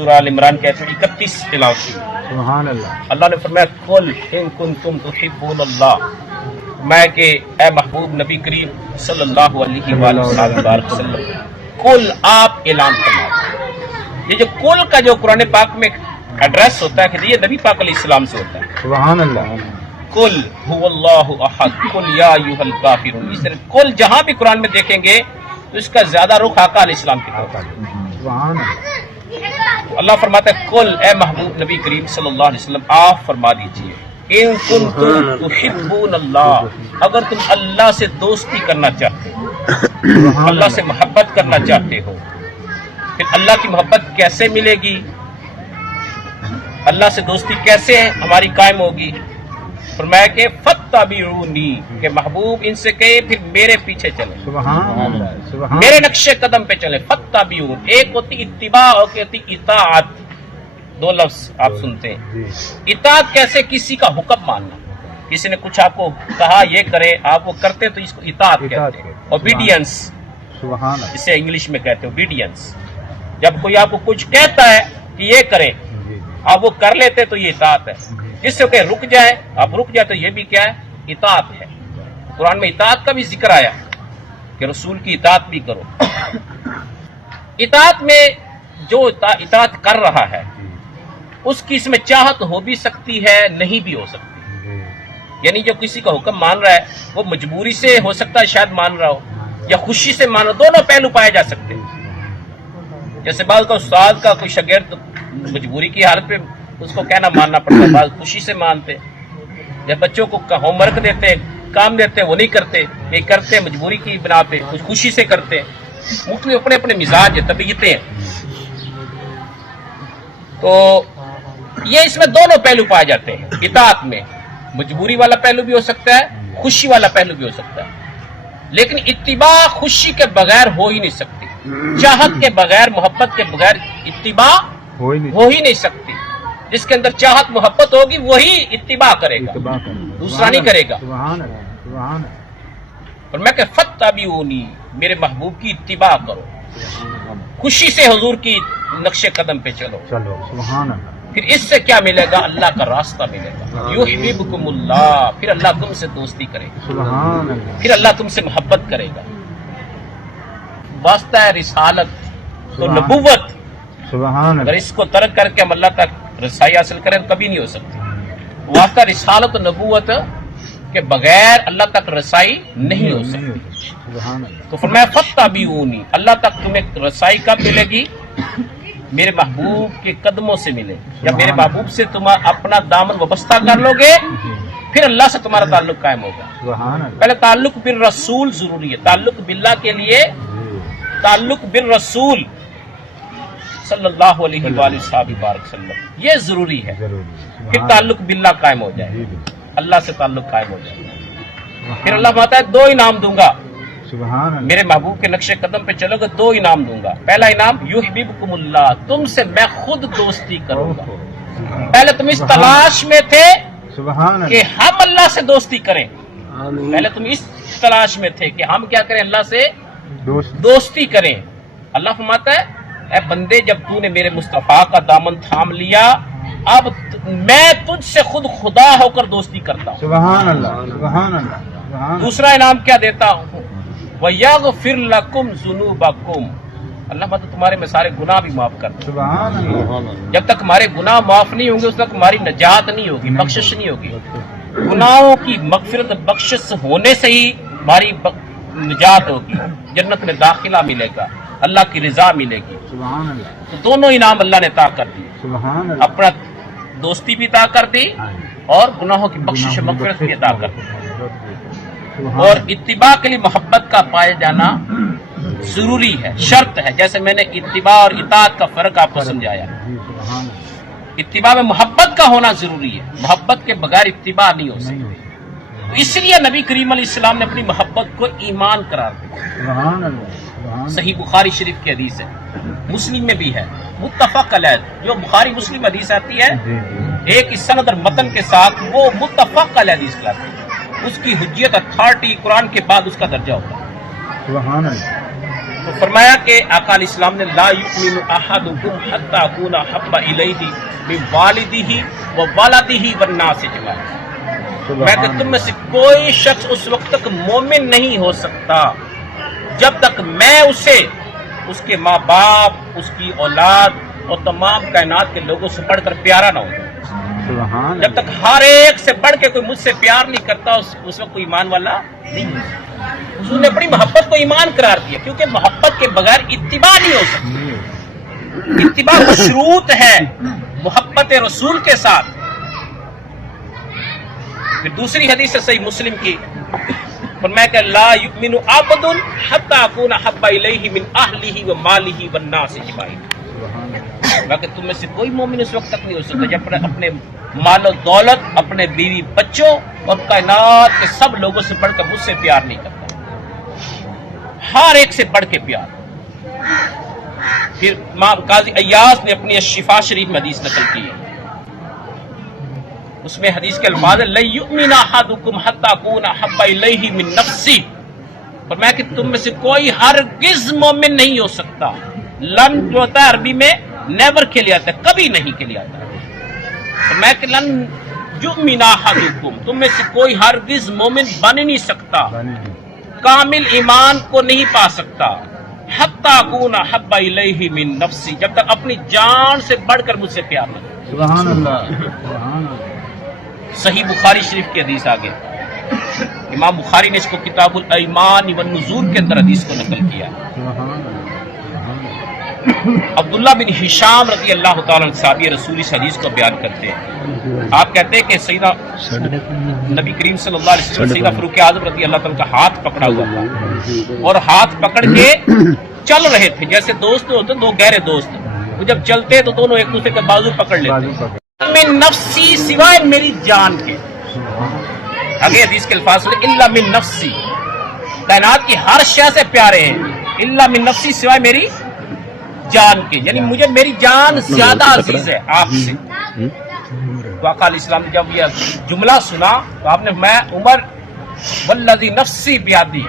سورہ ال عمران کے 31 تلاوت کی. سبحان اللہ. اللہ نے فرمایا قل ان کنتم تحبون اللہ، میں کہ اے محبوب نبی کریم صلی اللہ علیہ وآلہ وسلم، قل آپ اعلان فرمائیں. یہ جو قل کا جو قرآن پاک میں ایڈریس ہوتا ہے کہ یہ نبی پاک علیہ السلام سے ہوتا ہے. سبحان اللہ. قل هو اللہ احد قل یا ایھا الکافرون. اس طرح قل جہاں بھی قرآن میں دیکھیں گے تو اس کا زیادہ رخ آقا علیہ السلام کی طرف. سبحان اللہ. اللہ فرماتا ہے قل اے محبوب نبی کریم صلی اللہ علیہ وسلم آپ فرما دیجئے ان کنتم تحبون اللہ، اگر تم اللہ سے دوستی کرنا چاہتے ہو، اللہ سے محبت کرنا چاہتے ہو، پھر اللہ کی محبت کیسے ملے گی؟ اللہ سے دوستی کیسے ہماری قائم ہوگی؟ فرمایا کہ فاتبعونی، کہ محبوب ان سے کہے پھر میرے پیچھے چلیں، سبحان اللہ. سبحان میرے نقش قدم پہ چلیں. فاتبعون، ایک ہوتی اتباع اور ایک ہوتی اطاعت. دو لفظ آپ سنتے ہیں. جی. اطاعت کیسے؟ کسی کا حکم ماننا. کسی نے کچھ آپ کو کہا یہ کرے، آپ وہ کرتے تو اس کو اطاعت کہتے ہیں. اوبیڈینس سبحان اللہ. اسے انگلش میں کہتے ہیں اوبیڈینس. جب کوئی آپ کو کچھ کہتا ہے کہ یہ کریں جی. آپ وہ کر لیتے تو یہ اطاعت ہے. جس سے کہ رک جائے آپ رک جائے تو یہ بھی کیا ہے؟ اطاعت ہے. قرآن میں اطاعت کا بھی ذکر آیا کہ رسول کی اطاعت بھی کرو. اطاعت میں جو اطاعت کر رہا ہے اس کی اس میں چاہت ہو بھی سکتی ہے، نہیں بھی ہو سکتی. یعنی جو کسی کا حکم مان رہا ہے وہ مجبوری سے ہو سکتا ہے شاید مان رہا ہو، یا خوشی سے مان رہا ہو. دونوں پہلو پائے جا سکتے ہیں. جیسے بعض کا استاد کا کوئی شاگرد مجبوری کی حالت پہ اس کو کہنا ماننا پڑتا ہے، بعض خوشی سے مانتے. جب بچوں کو ہوم ورک دیتے ہیں، کام دیتے ہیں، وہ نہیں کرتے، یہ کرتے ہیں مجبوری کی بنا پہ، کچھ خوشی سے کرتے ہیں. مختلف اپنے اپنے مزاج ہیں، طبیعتیں ہیں. تو یہ اس میں دونوں پہلو پائے جاتے ہیں. اطاعت میں مجبوری والا پہلو بھی ہو سکتا ہے، خوشی والا پہلو بھی ہو سکتا ہے. لیکن اتباع خوشی کے بغیر ہو ہی نہیں سکتی. چاہت کے بغیر، محبت کے بغیر اتباع ہو ہی نہیں سکتی. جس کے اندر چاہت محبت ہوگی وہی اتباع کرے گا، دوسرا نہیں کرے گا. سبحان اللہ. سبحان اللہ. اور میں کہ فاتبعونی، میرے محبوب کی اتباع کرو، خوشی سے حضور کی نقش قدم پہ چلو. چلو. سبحان اللہ. پھر اس سے کیا ملے گا؟ اللہ کا راستہ ملے گا. یحببکم اللہ، پھر اللہ تم سے دوستی کرے گا، سبحان اللہ. پھر اللہ تم سے محبت کرے گا. واسطہ ہے رسالت تو نبوت، سبحان اگر اللہ. اس کو ترک کر کے ہم اللہ تک رسائی حاصل کریں تو کبھی نہیں ہو سکتی. واسطہ رسالت و نبوت کے بغیر اللہ تک رسائی نہیں ہو سکتی. سبحان اللہ. تو فرمایا فاتبعونی، اللہ تک تمہیں رسائی کب ملے گی؟ میرے محبوب کے قدموں سے ملے. جب میرے محبوب سے تم اپنا دامن وابستہ کر لو گے پھر اللہ سے تمہارا تعلق قائم ہوگا. سبحان اللہ. پہلے تعلق بالرسول ضروری ہے. تعلق باللہ کے لیے تعلق بالرسول صلی اللہ علیہ وآلہ وسلم یہ ضروری ہے. پھر تعلق باللہ قائم ہو جائے، اللہ سے تعلق قائم ہو جائے. پھر اللہ فرماتا ہے دو انعام دوں گا. سبحان اللہ. میرے محبوب کے نقش قدم پہ چلو گے دو انعام دوں گا. پہلا انعام یحببکم اللہ، تم سے میں خود دوستی کروں گا. پہلے تم اس تلاش میں تھے سبحان کہ اللہ. ہم اللہ سے دوستی کریں. پہلے تم اس تلاش میں تھے کہ ہم کیا کریں؟ اللہ سے دوستی کریں. اللہ فرماتا ہے اے بندے جب تو نے میرے مصطفیٰ کا دامن تھام لیا اب میں تجھ سے خود خدا ہو کر دوستی کرتا ہوں. سبحان اللہ. سبحان اللہ. سبحان اللہ. دوسرا انعام کیا دیتا ہوں؟ وَيَغْفِرْ لَكُمْ ذُنُوبَكُمْ، اللہ مطلب تمہارے میں سارے گناہ بھی معاف کرتا ہوں. سبحان اللہ. جب تک ہمارے گناہ معاف نہیں ہوں گے اس تک ہماری نجات نہیں ہوگی، بخشش نہیں ہوگی. گناہوں کی مغفرت بخشش ہونے سے ہی ہماری نجات ہوگی، جنت میں داخلہ ملے گا، اللہ کی رضا ملے گی. سبحان اللہ. تو دونوں انعام اللہ نے عطا کر دی. سبحان اللہ. اپنا دوستی بھی عطا کر دی اور گناہوں کی بخشش و مغفرت بھی عطا کر دی. اور اتباع کے لیے محبت کا پائے جانا ضروری ہے، شرط ہے. جیسے میں نے اتباع اور اطاعت کا فرق آپ کو سمجھایا. اتباع میں محبت کا ہونا ضروری ہے، محبت کے بغیر اتباع نہیں ہو سکتی. تو اس لیے نبی کریم علیہ السلام نے اپنی محبت کو ایمان قرار دیا. سبحان اللہ. صحیح بخاری شریف کی حدیث ہے، مسلم میں بھی ہے، متفق علیہ. جو بخاری مسلم حدیث آتی ہے ایک اس سند اور متن کے ساتھ وہ متفق علیہ حدیث کہلاتی ہے. اس کی حجیت اتھارٹی قرآن کے بعد اس کا درجہ ہوتا ہے. سبحان اللہ. تو فرمایا کہ آقا علیہ السلام نے لا یؤمن احدکم حتی اکون احب الیہ من والدہ و ولدہ والناس اجمعین، میں کہ تم میں سے کوئی شخص اس وقت تک مومن نہیں ہو سکتا جب تک میں اسے اس کے ماں باپ، اس کی اولاد اور تمام کائنات کے لوگوں سے بڑھ کر پیارا نہ ہو۔ جب تک ہر ایک سے بڑھ کے کوئی مجھ سے پیار نہیں کرتا اس وقت کوئی ایمان والا نہیں ہے۔ حضور نے اپنی محبت کو ایمان قرار دیا، کیونکہ محبت کے بغیر اتباع نہیں ہو سکتی۔ اتباع مشروط ہے محبت رسول کے ساتھ۔ پھر دوسری حدیث ہے صحیح مسلم کی، فرمایا کہ لا یؤمن عبد حتی اکون احب الیہ من اہلہ و مالہ والناس اجمعین، باقی تم میں سے کوئی مومن اس وقت تک نہیں ہو سکتا جب اپنے مال و دولت، اپنے بیوی بچوں اور کائنات کے سب لوگوں سے بڑھ کر مجھ سے پیار نہیں کرتا، ہر ایک سے بڑھ کے پیار۔ پھر امام قاضی ایاز نے اپنی شفا شریف میں حدیث نقل کی ہے، اس میں حدیث کے الفاظ لن یؤمن احدکم حتی اکون احب الیہ من نفسی، فرمایا کہ تم میں سے کوئی ہرگز مومن نہیں ہو سکتا۔ لن جو ہوتا ہے عربی میں نیور کے لیے آتا ہے، کبھی نہیں کے لیے آتا ہے، فرمایا کہ لن یؤمن احدکم، تم میں سے کوئی ہرگز مومن بن ہی نہیں سکتا، کامل ایمان کو نہیں پا سکتا، حتی اکون احب الیہ من نفسی، جب تک اپنی جان سے بڑھ کر مجھ سے پیار نہ کرے۔ سبحان اللہ، سبحان اللہ۔ صحیح بخاری شریف کی حدیث آگے، امام بخاری نے اس کو کتاب الایمان والنذور کے اندر حدیث کو نقل کیا۔ عبداللہ بن ہشام رضی اللہ تعالیٰ عنہ صحابی رسول اس حدیث کو بیان کرتے ہیں۔ آپ کہتے ہیں کہ سیدنا نبی کریم صلی اللہ علیہ وسلم سیدنا فاروق اعظم رضی اللہ تعالیٰ کا ہاتھ پکڑا ہوا تھا اور ہاتھ پکڑ کے چل رہے تھے، جیسے دوست ہوتے دو گہرے دوست، وہ جب چلتے تو دونوں ایک دوسرے کا بازو پکڑ لیتے۔ من نفسی، سوائے میری جان کے، آگے حدیث کے الفاظ میں الا من نفسی، کائنات کی ہر شے سے پیارے ہیں، الا من نفسی، سوائے میری جان کے، یعنی مجھے میری جان زیادہ عزیز ہے آپ سے۔ تو آقا علیہ السلام نے جب یہ جملہ سنا تو آپ نے میں عمر والذی نفسی بیادی،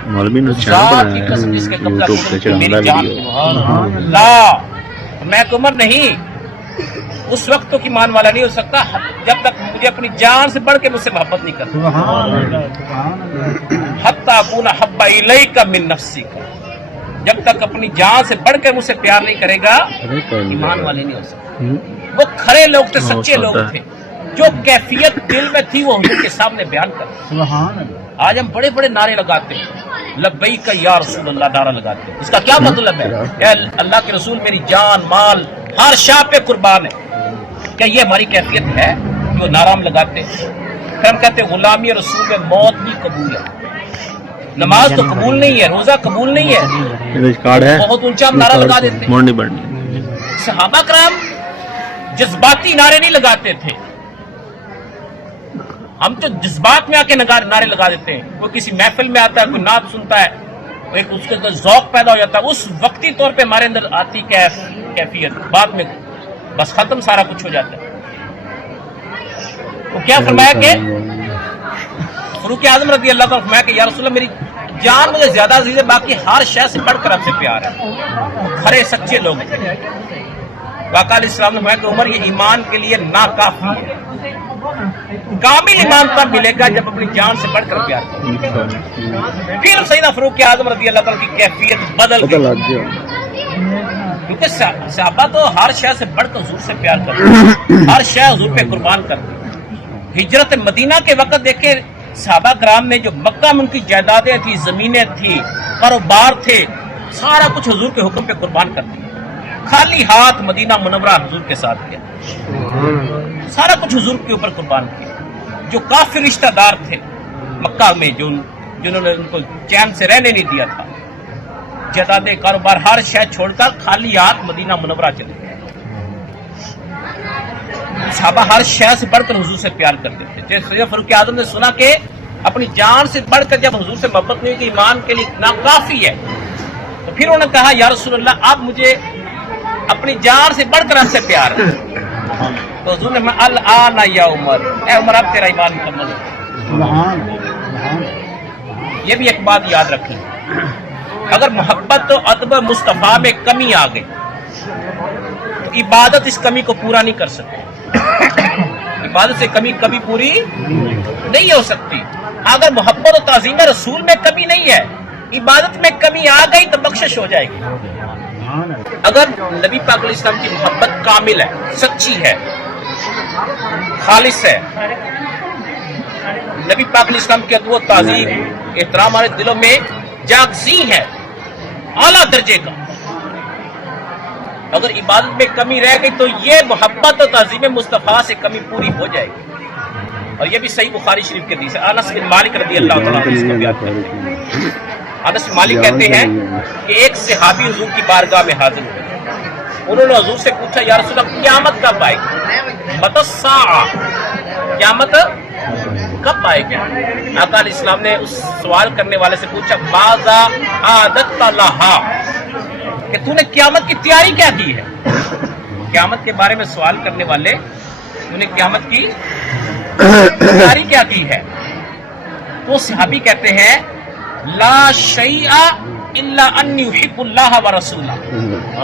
ذات کی قسم جس کے قبضہ میری جان لا، میں کہ عمر نہیں، اس وقت تو ایمان والا نہیں ہو سکتا جب تک مجھے اپنی جان سے بڑھ کے مجھ سے محبت نہیں کرتا، حتی اکون احب الیک من نفسی کا، جب تک اپنی جان سے بڑھ کر مجھ سے پیار نہیں کرے گا ایمان والے نہیں ہو سکتے۔ وہ کھڑے لوگ تھے، سچے لوگ تھے، جو کیفیت دل میں تھی وہ حضور کے سامنے بیان کرتے۔ آج ہم بڑے بڑے نعرے لگاتے ہیں، لبیک یا رسول اللہ نعرہ لگاتے ہیں، اس کا کیا مطلب ہے؟ اے اللہ کے رسول میری جان مال ہر شاہ پہ قربان ہے، کیا یہ ہماری کیفیت ہے جو نعرہ ہم لگاتے ہیں؟ پھر ہم کہتے ہیں غلامی رسول میں موت بھی قبول ہے، نماز تو قبول نہیں ہے، روزہ قبول نہیں ہے، بہت اونچا ہم نعرہ لگا دیتے ہیں۔ صحابہ کرام جذباتی نعرے نہیں لگاتے تھے، ہم تو جذبات میں آ کے نعرے لگا دیتے ہیں۔ کوئی کسی محفل میں آتا ہے، کوئی نعت سنتا ہے، ایک اس کے اندر ذوق پیدا ہو جاتا ہے، اس وقتی طور پہ ہمارے اندر آتی کیفیت، بعد میں بس ختم سارا کچھ ہو جاتا ہے۔ تو کیا فرمایا کہ فاروق اعظم رضی اللہ تعالیٰ فرمایا کہ یا رسول اللہ میری جان مجھے زیادہ عزیز ہے، باقی ہر شے سے بڑھ کر آپ سے پیار ہے، کھڑے سچے لوگ تھے۔ آقا علیہ السلام نے فرمایا کہ عمر یہ ایمان کے لیے ناکافی ہے، کامل ایمان تب ملے گا جب اپنی جان سے بڑھ کر پیار کرے۔ پھر سیدنا فاروق اعظم رضی اللہ تعالیٰ کی کیفیت بدل گئی، کیونکہ صحابہ تو ہر شے سے بڑھ کر حضور سے پیار کرتے، ہر شے حضور پہ قربان کرتے۔ ہجرت مدینہ کے وقت دیکھیں صحابہ کرام نے جو مکہ میں ان کی جائیدادیں تھیں، زمینیں تھیں، کاروبار تھے، سارا کچھ حضور کے حکم پہ قربان کر دیا، خالی ہاتھ مدینہ منورہ حضور کے ساتھ گیا، سارا کچھ حضور کے اوپر قربان کیا۔ جو کافر رشتہ دار تھے مکہ میں، جنہوں نے ان کو چین سے رہنے نہیں دیا تھا، جائیدادیں، کاروبار، ہر شے چھوڑ کر خالی ہاتھ مدینہ منورہ چلے گئے۔ صحابہ ہر شے سے بڑھ کر حضور سے پیار کرتے تھے۔ جیسے فاروق اعظم نے سنا کہ اپنی جان سے بڑھ کر جب حضور سے محبت نہیں ہوئی کہ ایمان کے لیے ناکافی ہے، تو پھر انہوں نے کہا یا رسول اللہ اب مجھے اپنی جان سے بڑھ کر آپ سے پیار ہے۔ تو حضور نے فرمایا الآن یا عمر، اے عمر اب تیرا ایمان مکمل ہے۔ یہ بھی ایک بات یاد رکھیں، اگر محبت و ادب مصطفیٰ میں کمی آ گئی تو عبادت اس کمی کو پورا نہیں کر سکتی. عبادت سے کمی کبھی پوری نہیں ہو سکتی. اگر محبت و تعظیم رسول میں کمی نہیں ہے، عبادت میں کمی آ گئی تو بخشش ہو جائے گی. اگر نبی پاک علیہ السلام کی محبت کامل ہے، سچی ہے، خالص ہے، نبی پاک علیہ السلام کی ادب و تعظیم احترام ہمارے دلوں میں جاگزی ہے اعلیٰ درجے کا، اگر عبادت میں کمی رہ گئی تو یہ محبت و تعظیم مصطفیٰ سے کمی پوری ہو جائے گی. اور یہ بھی صحیح بخاری شریف کے حدیث ہے. انس بن مالک رضی اللہ تعالیٰ عنہ اس کو بیان کرتے ہیں. انس بن مالک کہتے ہیں کہ ایک صحابی حضور کی بارگاہ میں حاضر ہوئے. انہوں نے حضور سے پوچھا، یا رسول اللہ قیامت کب آئے گی؟ متی الساعہ، قیامت کب آئے گی؟ آقا علیہ السلام نے اس سوال کرنے والے سے پوچھا، ماذا اعددت لہا، کہ تو نے قیامت کی تیاری کیا کی ہے؟ قیامت کے بارے میں سوال کرنے والے، تو نے قیامت کی تیاری کیا کی ہے؟ تو صحابی کہتے ہیں، لا شیء الا انی احب اللہ و رسولہ.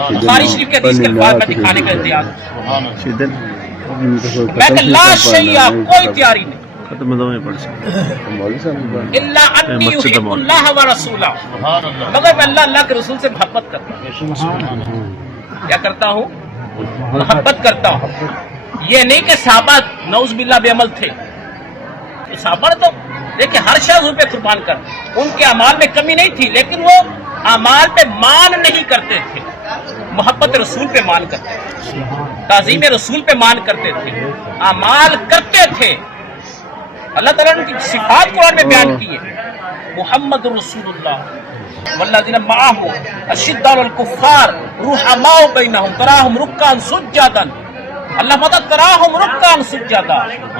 بخاری شریف کے حدیث کے الفاظ میں دکھانے کا انتظار، میں کہ لا شیء، کوئی تیاری نہیں، الا انی احب اللہ و رسولہ، مگر میں اللہ کے رسول سے محبت کرتا ہوں. کیا کرتا ہوں؟ محبت کرتا ہوں. یہ نہیں کہ صحابہ نعوذ باللہ بے عمل تھے. صحابہ تو دیکھیں ہر شخص پہ قربان کر، ان کے اعمال میں کمی نہیں تھی، لیکن وہ اعمال پہ مان نہیں کرتے تھے، محبت رسول پہ مان کرتے تھے، تعظیم رسول پہ مان کرتے تھے، اعمال کرتے تھے. اللہ تعالیٰ نے ان کی صفات قرآن میں بیان کی ہے. محمد رسول اللہ والذین معہ اشداء علی الکفار رحماء بینہم تراہم رکعا سجدا. اللہ مدد تراہم رکعا سجدا،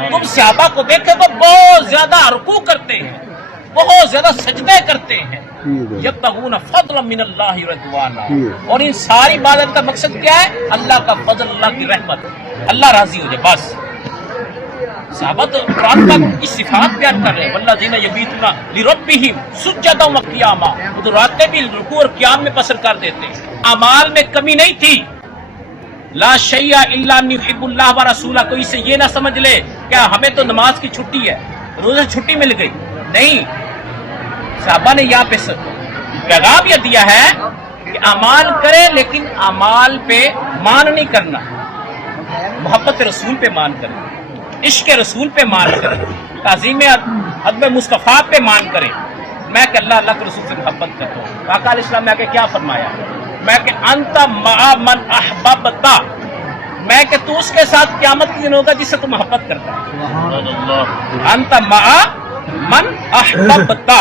تم صحابہ کو دیکھے تو بہت زیادہ رکوع کرتے ہیں، بہت زیادہ سجدے کرتے ہیں. یبتغون فضلا من اللہ رضوانا، اور ان ساری عبادت کا مقصد کیا ہے؟ اللہ کا فضل، اللہ کی رحمت، اللہ راضی ہو جائے بس. صحابہ تو قرآن پاک کی صفات بیان کر رہے ہیں، والذین یبیتون لربہم سجدا وقیاما، وہ تو رات میں بھی رکوع اور قیام میں بسر کر دیتے ہیں. اعمال میں کمی نہیں تھی. لا شیء الا ان یحب اللہ و رسولہ. کوئی سے یہ نہ سمجھ لے کیا ہمیں تو نماز کی چھٹی ہے، روزہ چھٹی مل گئی. نہیں، صحابہ نے یہاں پہ پیغام یہ دیا ہے کہ اعمال کرے لیکن اعمال پہ مان نہیں کرنا، محبت رسول پہ مان کرنا، عشق رسول پہ مان کریں، تعظیم ادب مصطفیٰ پہ مان کریں. میں کہ اللہ کے رسول سے محبت کرتا ہوں. آقا علیہ السلام نے آگے کیا فرمایا؟ میں کہ انت مع من احببتا، میں کہ تو اس کے ساتھ قیامت کے دن ہوگا جس سے تو محبت کرتا ہے. انت مع من احببتا،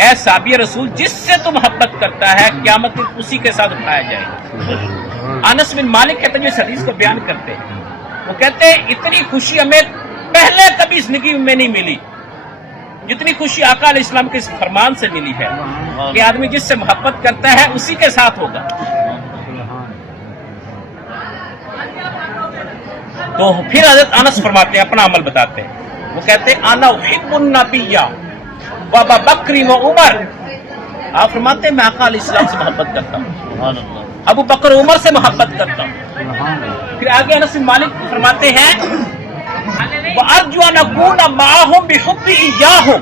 اے صحابی رسول جس سے تو محبت کرتا ہے قیامت دن اسی کے ساتھ اٹھایا جائے گا. انس بن مالک کہتے ہیں جو اس حدیث کو بیان کرتے ہیں، وہ کہتے ہیں اتنی خوشی ہمیں پہلے کبھی زندگی میں نہیں ملی جتنی خوشی آقا علیہ السلام کے اس فرمان سے ملی ہے کہ آدمی جس سے محبت کرتا ہے اسی کے ساتھ ہوگا. تو پھر حضرت انس فرماتے ہیں، اپنا عمل بتاتے ہیں. وہ کہتے ہیں انا احب النبی و ابا بکر و عمر. آپ فرماتے ہیں میں آقا علیہ السلام سے محبت کرتا ہوں، ابو بکر عمر سے محبت کرتا ہوں. پھر آگے انس بن مالک فرماتے ہیں وَأَرْجُو أَنْ أَكُونَ مَعَهُمْ بِحُبِّ إِيَّاهُمْ،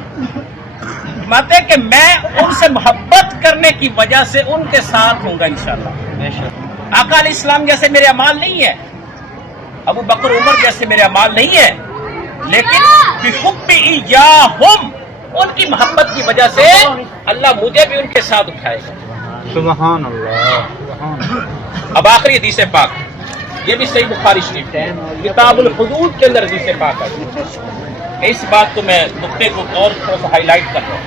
فرماتے ہیں کہ میں ان سے محبت کرنے کی وجہ سے ان کے ساتھ ہوں گا انشاءاللہ. آقا علیہ السلام جیسے میرے اعمال نہیں ہے، ابو بکر عمر جیسے میرے اعمال نہیں ہے، لیکن بِحُبِّ إِيَّاهُمْ، ان کی محبت کی وجہ سے اللہ مجھے بھی ان کے ساتھ اٹھائے گا. سبحان اللہ. اب آخری حدیث پاک، یہ بھی صحیح بخاری شریف ہے، کتاب الحدود کے اندر حدیث پاک ہے. اس بات کو میں نقطے کو اور تھوڑا سا ہائی لائٹ کر رہا ہوں.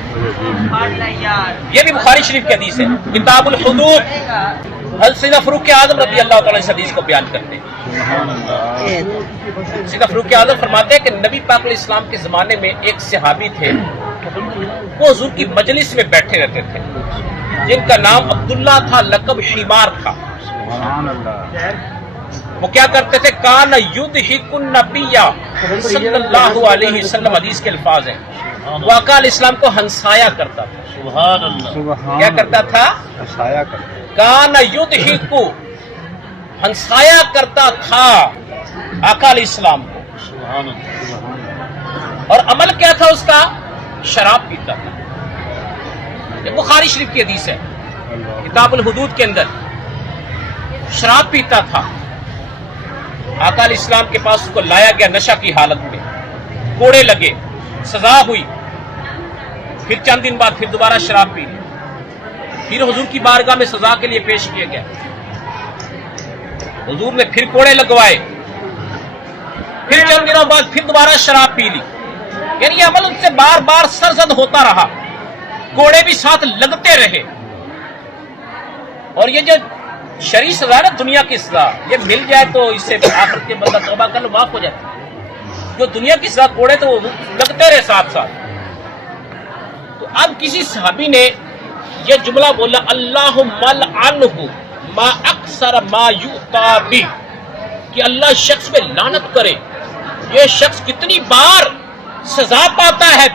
یہ بھی بخاری شریف کی حدیث ہے، کتاب الحدود. حضرت سیدنا فاروق اعظم رضی اللہ تعالیٰ اس حدیث کو بیان کرتے ہیں. سیدنا فاروق اعظم فرماتے ہیں کہ نبی پاک علیہ السلام کے زمانے میں ایک صحابی تھے، وہ حضور کی مجلس میں بیٹھے رہتے تھے، جن کا نام عبداللہ تھا، لقب شیمار تھا. وہ کیا کرتے تھے؟ کان یضحک النبی صلی اللہ علیہ وسلم، حدیث کے الفاظ ہیں، وہ آقا علیہ السلام کو ہنسایا کرتا تھا. سبحان اللہ. سبحان کیا کرتا تھا؟ ہنسایا کرتا. کان یضحک، ہنسایا کرتا تھا آقا علیہ السلام کو. سبحان اللہ. سبحان اللہ. اور عمل کیا تھا اس کا؟ شراب پیتا تھا. یہ بخاری شریف کی حدیث ہے، اللہ. کتاب الحدود کے اندر. شراب پیتا تھا. آقا علیہ السلام کے پاس اس کو لایا گیا نشہ کی حالت میں، کوڑے لگے، سزا ہوئی. پھر چند دن بعد پھر دوبارہ شراب پی لی. پھر حضور کی بارگاہ میں سزا کے لیے پیش کیا گیا. حضور نے پھر کوڑے لگوائے. پھر چند دنوں بعد پھر دوبارہ شراب پی لی. یعنی یہ عمل ان سے بار بار سرزد ہوتا رہا، کوڑے بھی ساتھ لگتے رہے. اور یہ جو شرعی سزا نا، دنیا کی سزا، یہ مل جائے تو اس سے آخرت کے بندہ توبہ کر لو معاف ہو جاتی. جو دنیا کی سزا کوڑے تو وہ لگتے رہے ساتھ ساتھ. تو اب کسی صحابی نے یہ جملہ بولا، اللہم لعنہ ما اکثر ما یؤتی بہ، کہ اللہ شخص پہ لعنت کرے، یہ شخص کتنی بار سزا پاتا ہے.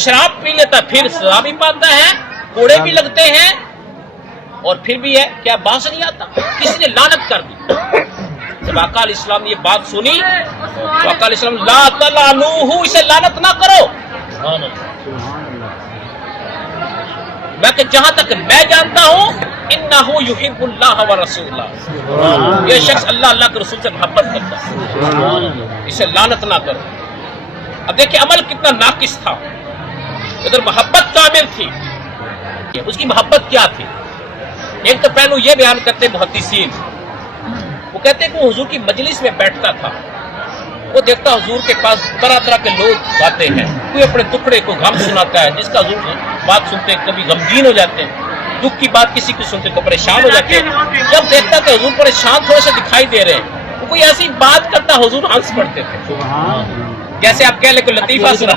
شراب پی لیتا پھر سزا بھی پاتا ہے، کوڑے بھی لگتے ہیں، اور پھر بھی ہے کیا باز نہیں آتا. کسی نے لعنت کر دی. جب آقا علیہ السلام نے یہ بات سنی تو آقا علیہ السلام لا تلعنوہ، اسے لعنت نہ کرو. میں کہ جہاں تک میں جانتا ہوں انہ یحب اللہ ورسولہ، یہ شخص اللہ اللہ کے رسول سے محبت کرتا ہے، اسے لعنت نہ کرو. اب دیکھیں عمل کتنا ناقص تھا. ادھر محبت کامل تھی. اس کی محبت کیا تھی؟ ایک تو پہلو یہ بیان کرتے محدثین، وہ کہتے کہ وہ حضور کی مجلس میں بیٹھتا تھا، وہ دیکھتا حضور کے پاس طرح طرح کے لوگ آتے ہیں، کوئی اپنے ٹکڑے کو غم سناتا ہے، جس کا حضور بات سنتے ہیں کبھی غمگین ہو جاتے ہیں، دکھ کی بات کسی کو سنتے تو پریشان ہو جاتے ہیں. جب دیکھتا کہ حضور پریشان تھوڑے سے دکھائی دے رہے ہیں، وہ کوئی ایسی بات کرتا حضور ہنس پڑتے تھے. جیسے آپ کہہ لیں کوئی لطیفہ سنا،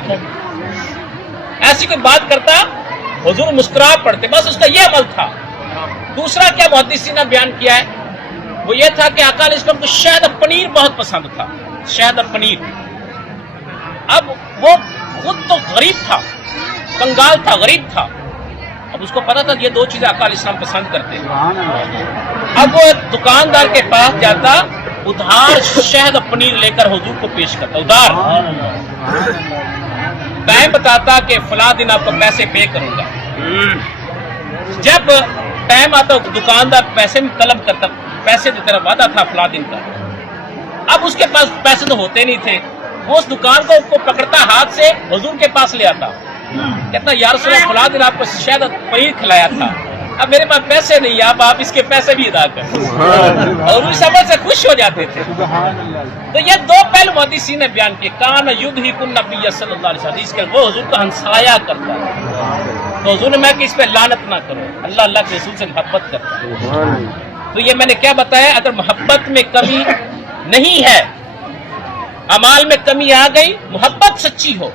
ایسی کوئی بات کرتا حضور مسکرا پڑتے. بس اس کا یہ عمل تھا. دوسرا کیا محدثین نے بیان کیا ہے، وہ یہ تھا کہ آقا علیہ السلام کو شہد اور پنیر بہت پسند تھا. شہد اور پنیر. اب وہ خود تو غریب تھا، کنگال تھا، غریب تھا. اب اس کو پتا تھا کہ یہ دو چیزیں آقا علیہ السلام پسند کرتے ہیں. اب وہ دکاندار کے پاس جاتا، ادھار شہد اور پنیر لے کر حضور کو پیش کرتا، ادھار. ٹائم بتاتا کہ فلاں دن آپ کو پیسے پے کروں گا. جب ٹائم آتا دکاندار پیسے میں طلب کرتا، پیسے کی طرف وعدہ تھا فلاں دن کا. اب اس کے پاس پیسے تو ہوتے نہیں تھے. وہ اس دکان کو پکڑتا، ہاتھ سے حضور کے پاس لے آتا، کہتا یا رسول اللہ فلاں دن آپ کو شاید پنیر کھلایا تھا، اب میرے پاس پیسے نہیں، آپ اس کے پیسے بھی ادا کریں. اور اس عمل سے خوش ہو جاتے تھے. تو یہ دو پہلو محدثین نے بیان کیے. کان یضحک النبی صلی اللہ علیہ وسلم، اس کے وہ حضور کو ہنسایا کرتا ہے. تو حضور نے میں کہ اس پہ لعنت نہ کرو، اللہ اللہ کے رسول سے محبت کرتا ہے. تو یہ میں نے کیا بتایا، اگر محبت میں کمی نہیں ہے، اعمال میں کمی آ گئی، محبت سچی ہو،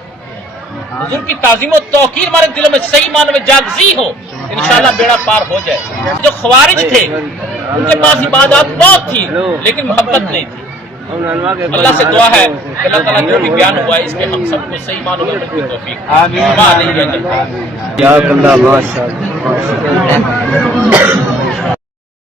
حضور کی تعظیم و توقیر ہمارے دلوں میں صحیح معنی میں جاگزی ہو، انشاءاللہ بیڑا پار ہو جائے. جو خوارج تھے ان کے پاس عبادات بہت تھی لیکن محبت نہیں تھی. اللہ سے دعا ہے کہ اللہ تعالیٰ جو بھی بیان ہوا ہے اس پہ ہم سب کو صحیح معنوں میں عمل کی توفیق آمین. دے. یا اللہ ماشاءاللہ.